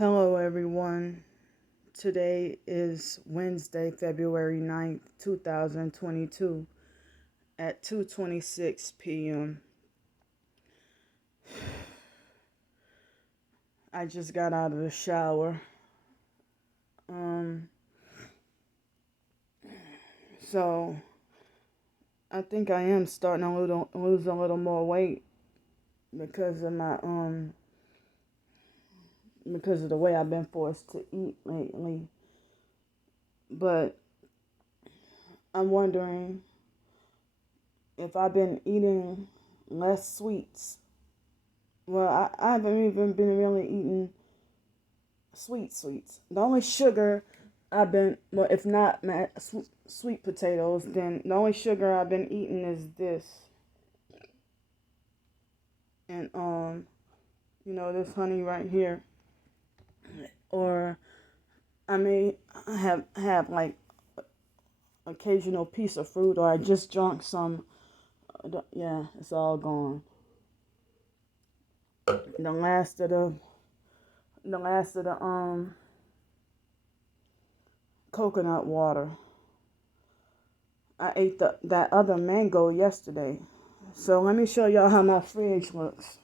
Hello, everyone. Today is Wednesday, February 9th, 2022 at 2:26 p.m. I just got out of the shower. Um, so I think I am starting to lose a little more weight because of because of the way I've been forced to eat lately. But I'm wondering if I've been eating less sweets. Well, I haven't even been really eating sweets. The only sugar I've been, well, if not sweet potatoes, then the only sugar I've been eating is this. And, this honey right here. Or I may have like occasional piece of fruit, or I just drunk some. Yeah, it's all gone. The last of the coconut water. I ate that other mango yesterday. So let me show y'all how my fridge looks.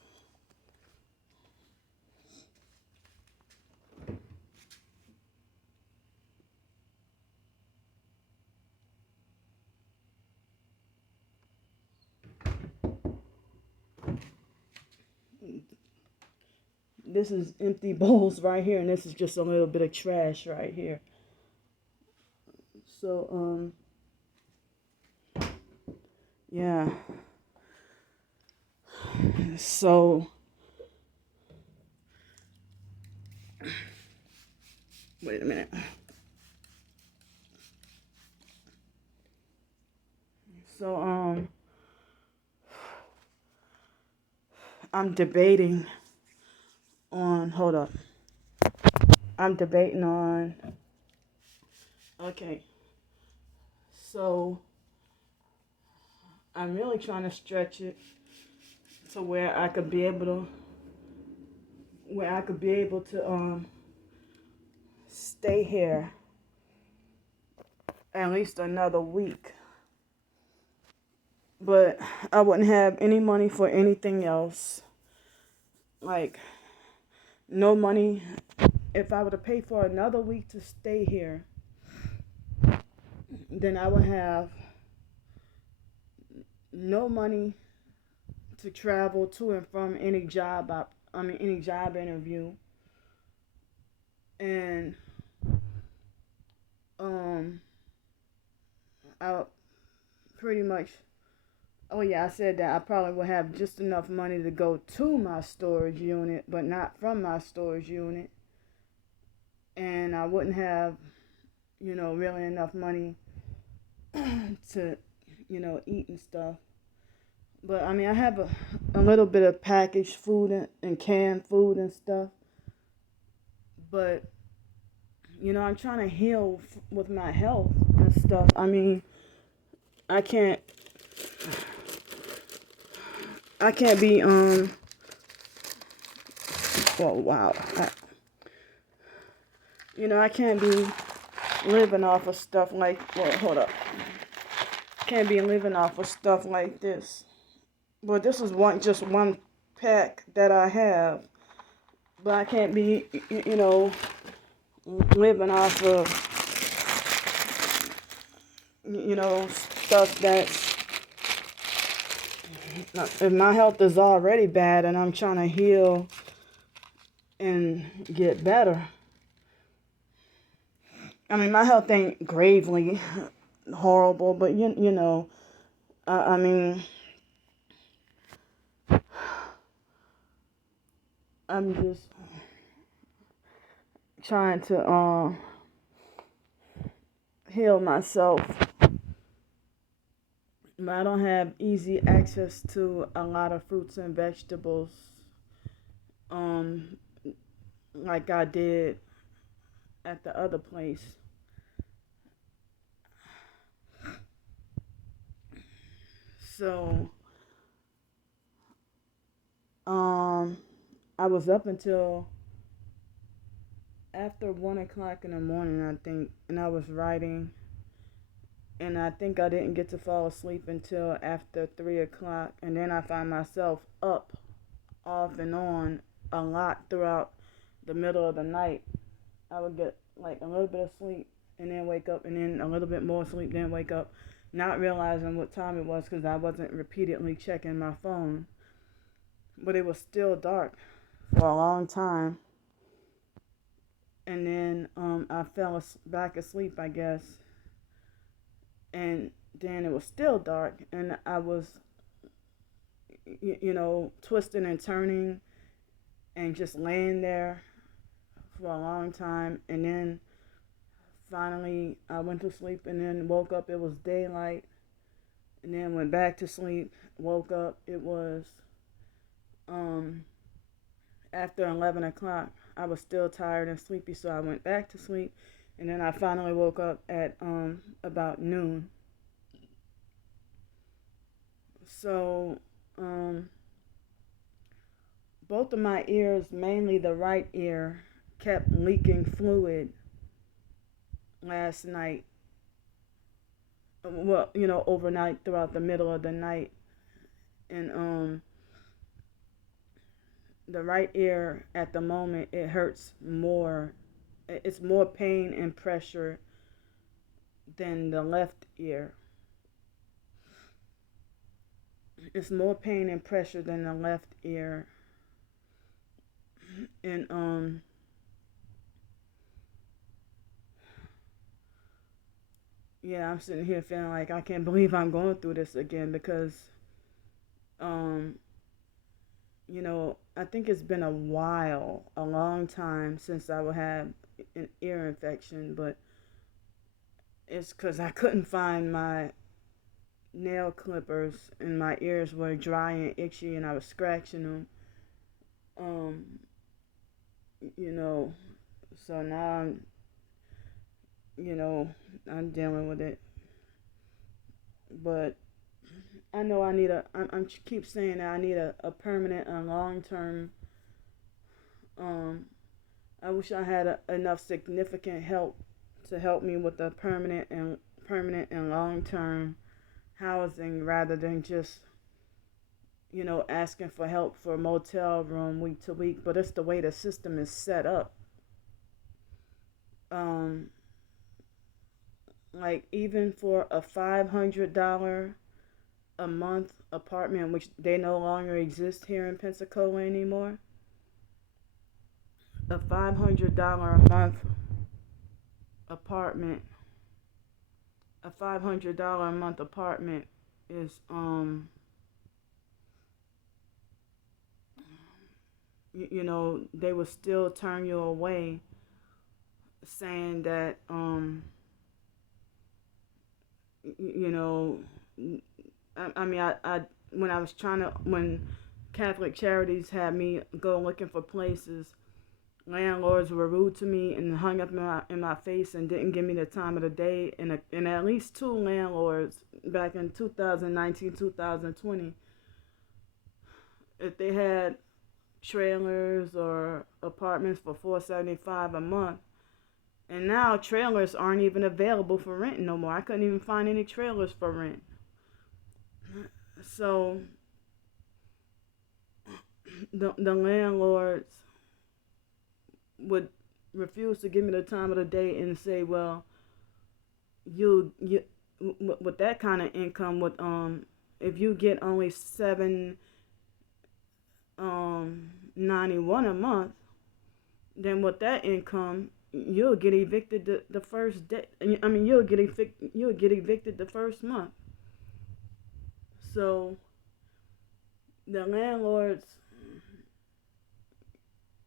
This is empty bowls right here, and this is just a little bit of trash right here. So, yeah. So, wait a minute. So, I'm debating hold up. I'm debating on, okay. So, I'm really trying to stretch it to where I could be able to stay here at least another week. But I wouldn't have any money for anything else. Like, no money. If I were to pay for another week to stay here, then I would have no money to travel to and from any any job interview. And I pretty much, oh yeah, I said that I probably would have just enough money to go to my storage unit, but not from my storage unit. And I wouldn't have, really enough money to, eat and stuff. But I mean, I have a little bit of packaged food and canned food and stuff. But, I'm trying to heal with my health and stuff. I mean, I can't be, well, wow. I can't be living off of stuff like, well, hold up. Can't be living off of stuff like this. Well, this is just one pack that I have. But I can't be, living off of, stuff that's, if my health is already bad and I'm trying to heal and get better. I mean, my health ain't gravely horrible, but I mean, I'm just trying to heal myself. But I don't have easy access to a lot of fruits and vegetables, like I did at the other place. So, I was up until after 1 o'clock in the morning, I think, and I was writing, and I think I didn't get to fall asleep until after 3 o'clock, and then I found myself up off and on a lot throughout the middle of the night. I would get like a little bit of sleep and then wake up, and then a little bit more sleep, then wake up, not realizing what time it was because I wasn't repeatedly checking my phone. But it was still dark for a long time. And then I fell back asleep, I guess. And then it was still dark, and I was, twisting and turning and just laying there for a long time. And then finally I went to sleep and then woke up. It was daylight. And then went back to sleep. Woke up. It was after 11 o'clock. I was still tired and sleepy, so I went back to sleep. And then I finally woke up at about noon. So both of my ears, mainly the right ear, kept leaking fluid last night. Well, overnight throughout the middle of the night. And the right ear at the moment, it hurts more. It's more pain and pressure than the left ear. It's more pain and pressure than the left ear. And yeah, I'm sitting here feeling like I can't believe I'm going through this again because I think it's been a while, a long time since I would have an ear infection, but it's because I couldn't find my nail clippers and my ears were dry and itchy and I was scratching them. So now I'm dealing with it. But I know I need I'm keep saying that I need a permanent and long-term, I wish I had enough significant help to help me with the permanent and long-term housing rather than just, asking for help for a motel room week to week. But it's the way the system is set up. Like even for a $500 a month apartment, which they no longer exist here in Pensacola anymore. A $500 a month apartment. A $500 a month apartment is they would still turn you away, saying that I when Catholic Charities had me go looking for places, landlords were rude to me and hung up in my face and didn't give me the time of the day. And at least two landlords back in 2019, 2020, if they had trailers or apartments for $475 a month, and now trailers aren't even available for rent no more. I couldn't even find any trailers for rent. So the landlords would refuse to give me the time of the day and say, well, you with that kind of income, with if you get only $791 a month, then with that income you'll get evicted the first day. I mean, you'll get evicted the first month. So the landlords,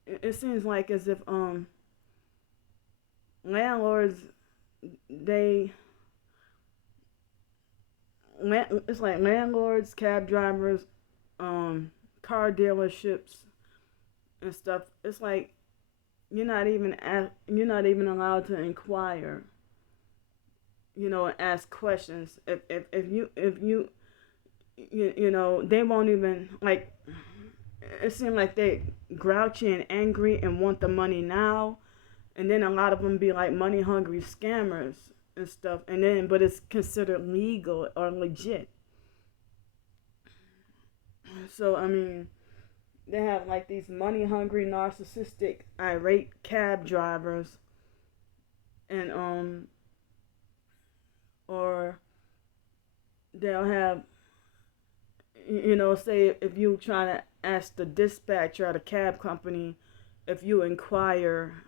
it seems like as if landlords, it's like landlords, cab drivers, car dealerships and stuff. It's like you're not even allowed to inquire, and ask questions. If you they won't even, like, it seems like they grouchy and angry and want the money now, And then a lot of them be like money hungry scammers and stuff. And then, but it's considered legal or legit. So, I mean, they have like these money hungry, narcissistic, irate cab drivers. And, or they'll have, say if you try to ask the dispatcher at a cab company, if you inquire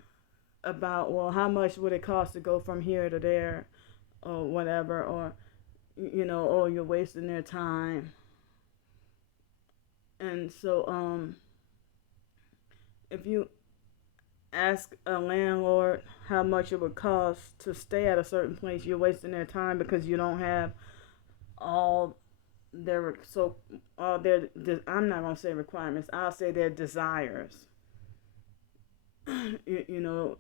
about, well, how much would it cost to go from here to there, or whatever, or, oh, you're wasting their time. And so, if you ask a landlord how much it would cost to stay at a certain place, you're wasting their time because you don't have all their I'm not gonna say requirements. I'll say their desires. you know,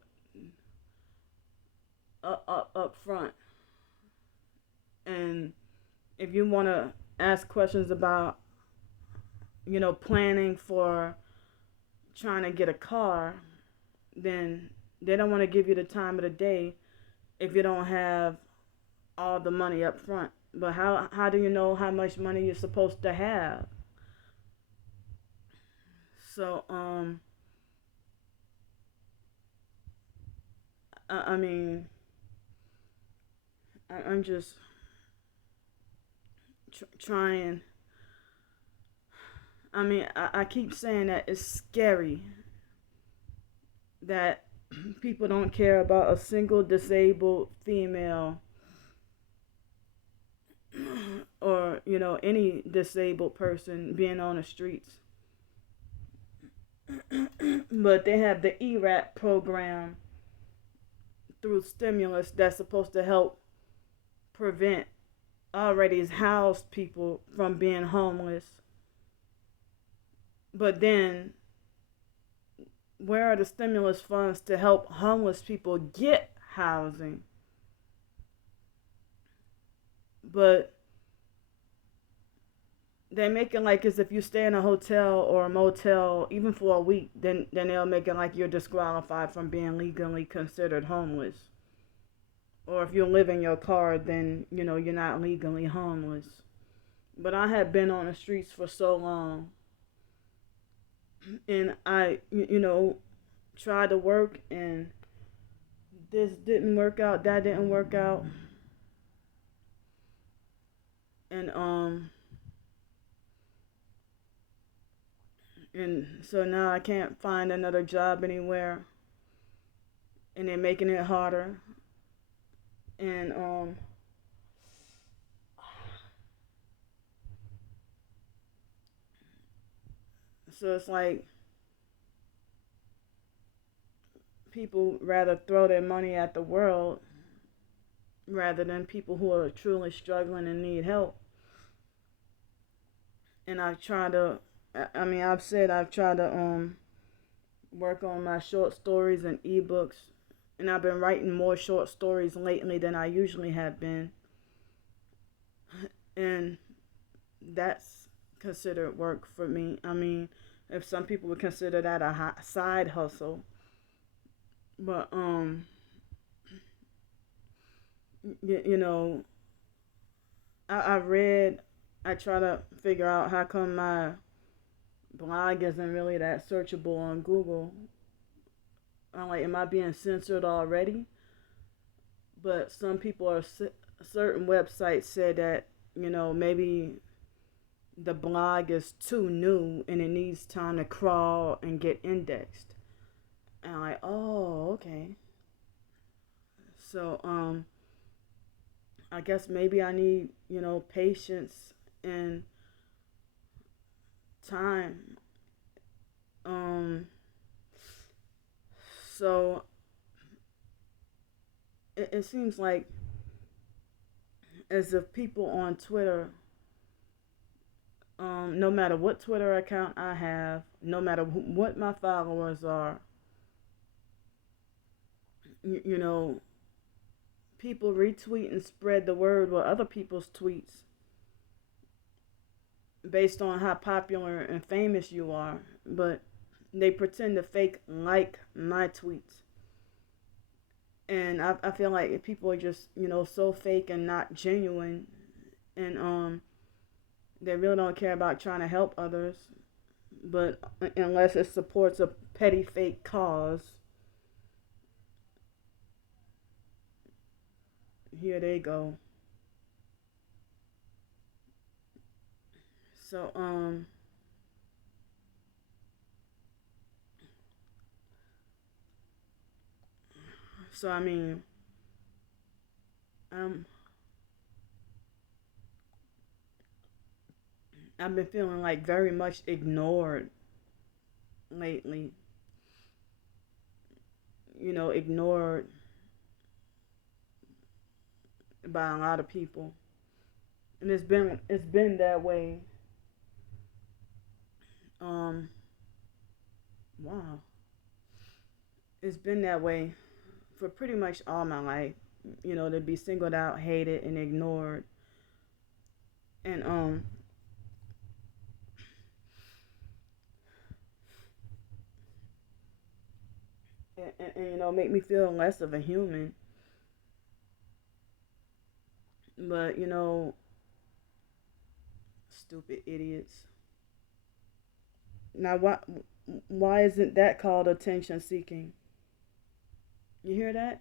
up front. And if you want to ask questions about, planning for trying to get a car, then they don't want to give you the time of the day if you don't have all the money up front. But how do you know how much money you're supposed to have? So I mean, I'm just trying. I mean, I keep saying that it's scary that people don't care about a single disabled female or, any disabled person being on the streets. But they have the ERAP program through stimulus that's supposed to help prevent already housed people from being homeless. But then, where are the stimulus funds to help homeless people get housing? But they make it like as if you stay in a hotel or a motel, even for a week, then they'll make it like you're disqualified from being legally considered homeless. Or if you live in your car, then, you're not legally homeless. But I had been on the streets for so long. And I, tried to work, and this didn't work out, that didn't work out. And so now I can't find another job anywhere, and they're making it harder. And so it's like people rather throw their money at the world rather than people who are truly struggling and need help. And I've tried to work on my short stories and ebooks, and I've been writing more short stories lately than I usually have been. And that's considered work for me. I mean, if some people would consider that a side hustle. But I try to figure out how come my blog isn't really that searchable on Google. I'm like, am I being censored already? But some people certain websites said that, maybe the blog is too new and it needs time to crawl and get indexed. And I'm like, oh, okay. So, I guess maybe I need, patience and time. So it seems like as if people on Twitter, no matter what Twitter account I have, no matter what my followers are, people retweet and spread the word with other people's tweets based on how popular and famous you are, but they pretend to fake like my tweets. And I feel like if people are just, so fake and not genuine, and they really don't care about trying to help others, but unless it supports a petty fake cause, here they go. So I mean, um I've been feeling like very much ignored lately. Ignored by a lot of people, and it's been that way. Um, wow, it's been that way for pretty much all my life. To be singled out, hated, and ignored, and make me feel less of a human. But stupid idiots. Now, why isn't that called attention seeking? You hear that?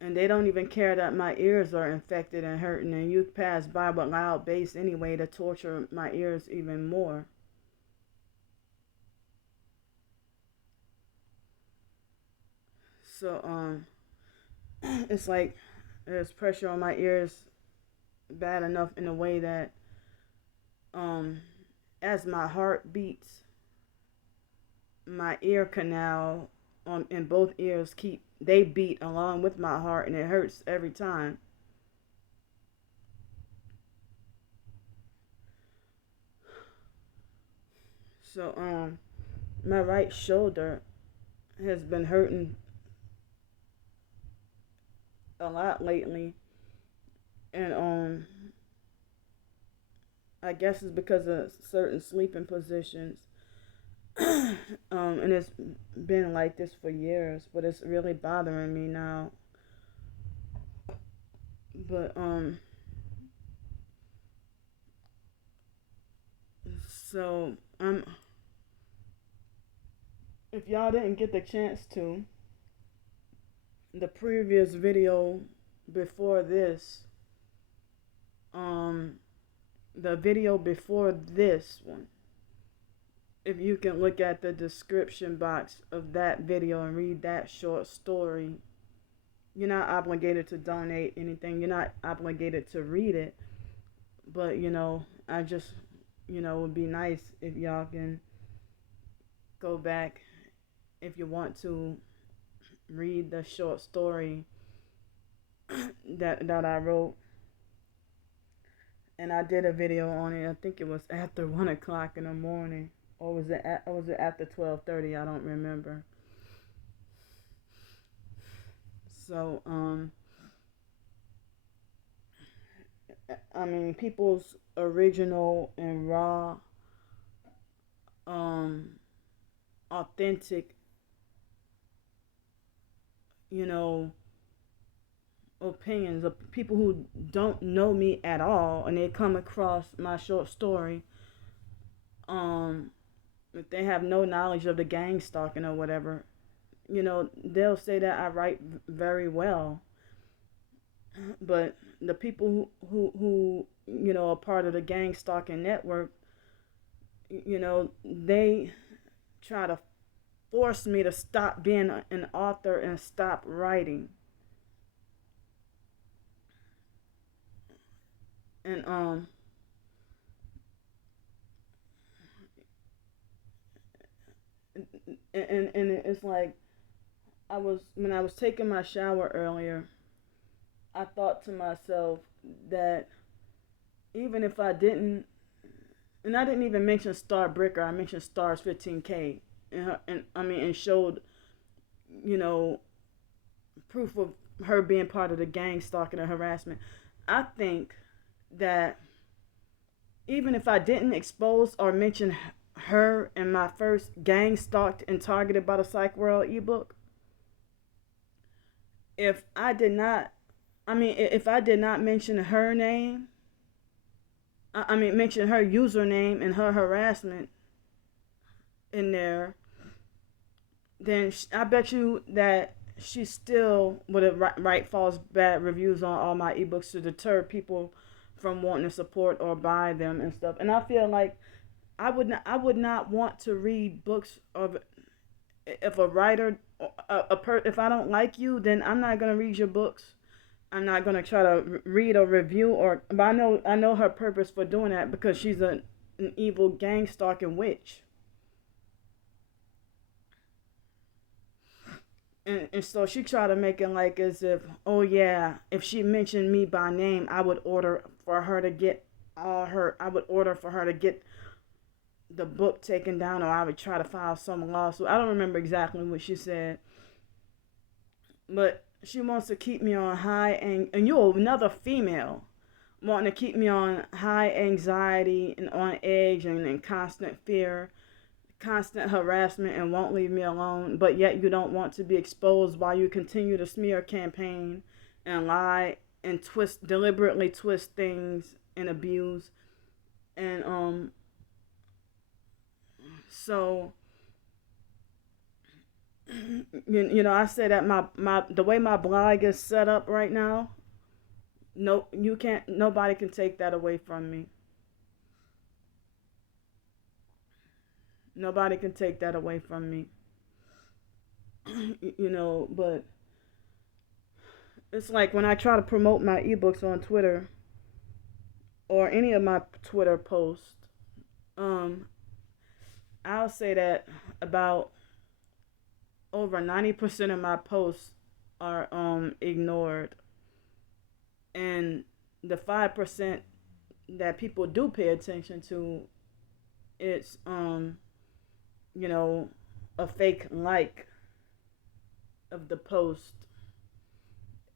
And they don't even care that my ears are infected and hurting, and you pass by with loud bass anyway to torture my ears even more. So it's like there's pressure on my ears bad enough in a way that um as my heart beats, my ear canal in both ears they beat along with my heart, and it hurts every time. So my right shoulder has been hurting a lot lately, and I guess it's because of certain sleeping positions. And it's been like this for years, but it's really bothering me now. But so if y'all didn't get the chance to, the previous video before this, um, the video before this one, if you can look at the description box of that video and read that short story, you're not obligated to donate anything. You're not obligated to read it. But, I just, it would be nice if y'all can go back if you want to read the short story that I wrote. And I did a video on it. I think it was after 1 o'clock in the morning, or was it after 12:30? I don't remember. So I mean, people's original and raw, authentic, opinions of people who don't know me at all, and they come across my short story. If they have no knowledge of the gang stalking or whatever, they'll say that I write very well. But the people who are part of the gang stalking network, they try to force me to stop being an author and stop writing. And and it's like when I was taking my shower earlier, I thought to myself that even if I didn't, and I didn't even mention Star Bricker, I mentioned Stars 15K, and showed, you know, proof of her being part of the gang stalking and harassment. I think that even if I didn't expose or mention her in my first gang stalked and targeted by the Psych World ebook, if I did not, if I did not mention her name, mention her username and her harassment in there, then I bet you that she still would have write false bad reviews on all my ebooks to deter people from wanting to support or buy them and stuff. And I feel like I would not want to read books of, if a writer, if I don't like you, then I'm not gonna read your books. I'm not gonna try to read or review, or but I know her purpose for doing that, because she's an evil gang stalking witch. And so she tried to make it like as if, oh yeah, if she mentioned me by name, I would order for her to get I would order for her to get the book taken down, or I would try to file some lawsuit. I don't remember exactly what she said, but she wants to keep me on high, and you're another female wanting to keep me on high anxiety and on edge and in constant fear, constant harassment, and won't leave me alone, but yet you don't want to be exposed while you continue to smear campaign and lie and deliberately twist things and abuse. And so I say that my the way my blog is set up right now, no, you can't, nobody can take that away from me. Nobody can take that away from me. But it's like when I try to promote my ebooks on Twitter or any of my Twitter posts, um, I'll say that about over 90% of my posts are ignored, and the 5% that people do pay attention to, it's you know a fake like of the post,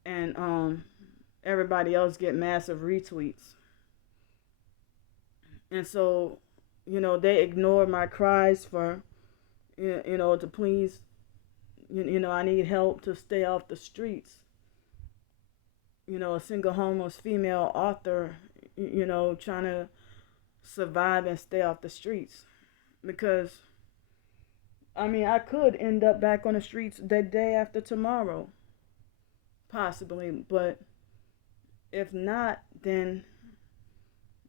and everybody else get massive retweets. And so they ignore my cries for to please, I need help to stay off the streets. A single homeless female author, trying to survive and stay off the streets. Because I could end up back on the streets the day after tomorrow, possibly. But if not, then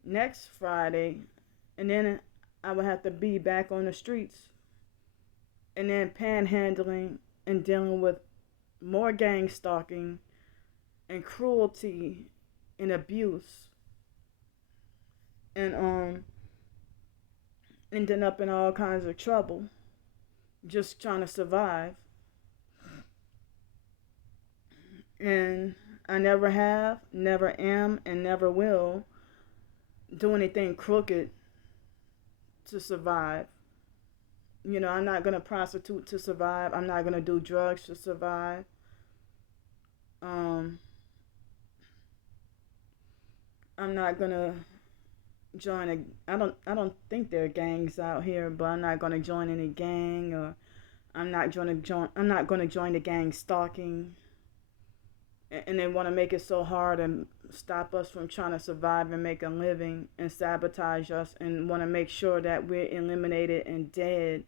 next Friday, and then I would have to be back on the streets, and then panhandling and dealing with more gang stalking and cruelty and abuse, and ending up in all kinds of trouble just trying to survive. And I never have, never am, and never will do anything crooked to survive. I'm not going to prostitute to survive. I'm not going to do drugs to survive. Um, I'm not going to join a, I don't think there are gangs out here, but I'm not going to join any gang, or I'm not going to join the gang stalking. And they want to make it so hard and stop us from trying to survive and make a living, and sabotage us, and want to make sure that we're eliminated and dead,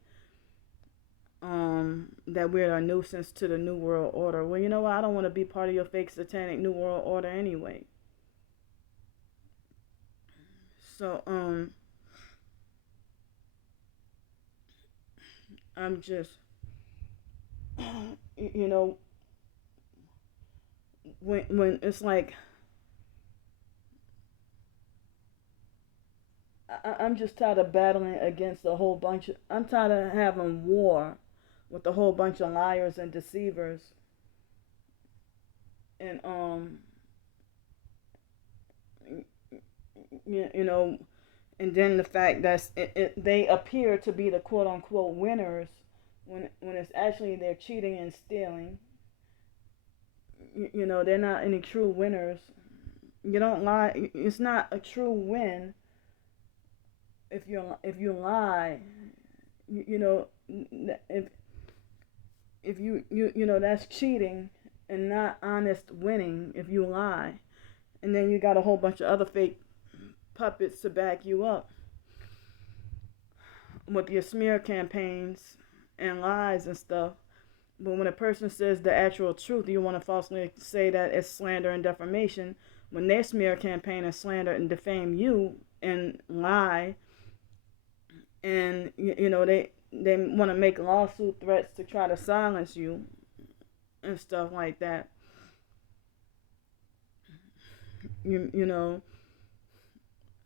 that we're a nuisance to the New World Order. Well, you know what? I don't want to be part of your fake satanic New World Order anyway. So, I'm just, you know, when it's like, I'm just tired of battling against a whole bunch of, I'm tired of having war with a whole bunch of liars and deceivers. And, you know, and then the fact that they appear to be the quote unquote winners, when it's actually they're cheating and stealing. They're not any true winners. You don't lie. It's not a true win if you lie. If if you that's cheating. and not honest winning if you lie. And then you got a whole bunch of other fake puppets to back you up with your smear campaigns and lies and stuff. But when a person says the actual truth, you want to falsely say that it's slander and defamation. When their smear campaign and slander and defame you and lie, and they want to make lawsuit threats to try to silence you and stuff like that. You know,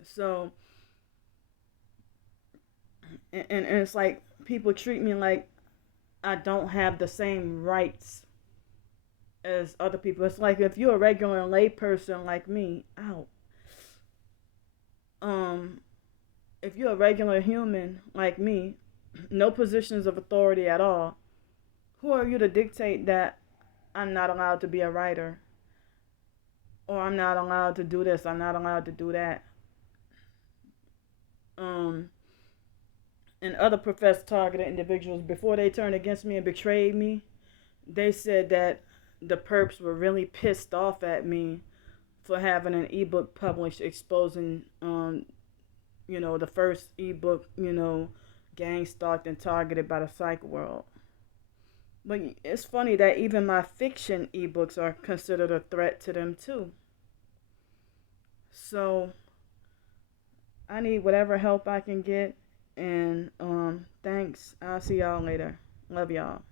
so and it's like people treat me like I don't have the same rights as other people. It's like if you're a regular layperson like me, if you're a regular human like me, no positions of authority at all, who are you to dictate that I'm not allowed to be a writer? Or I'm not allowed to do this, I'm not allowed to do that. And other professed targeted individuals, before they turned against me and betrayed me, they said that the perps were really pissed off at me for having an ebook published exposing, the first ebook, gang stalked and targeted by the psych world. But it's funny that even my fiction ebooks are considered a threat to them too. So I need whatever help I can get. And thanks. I'll see y'all later. Love y'all.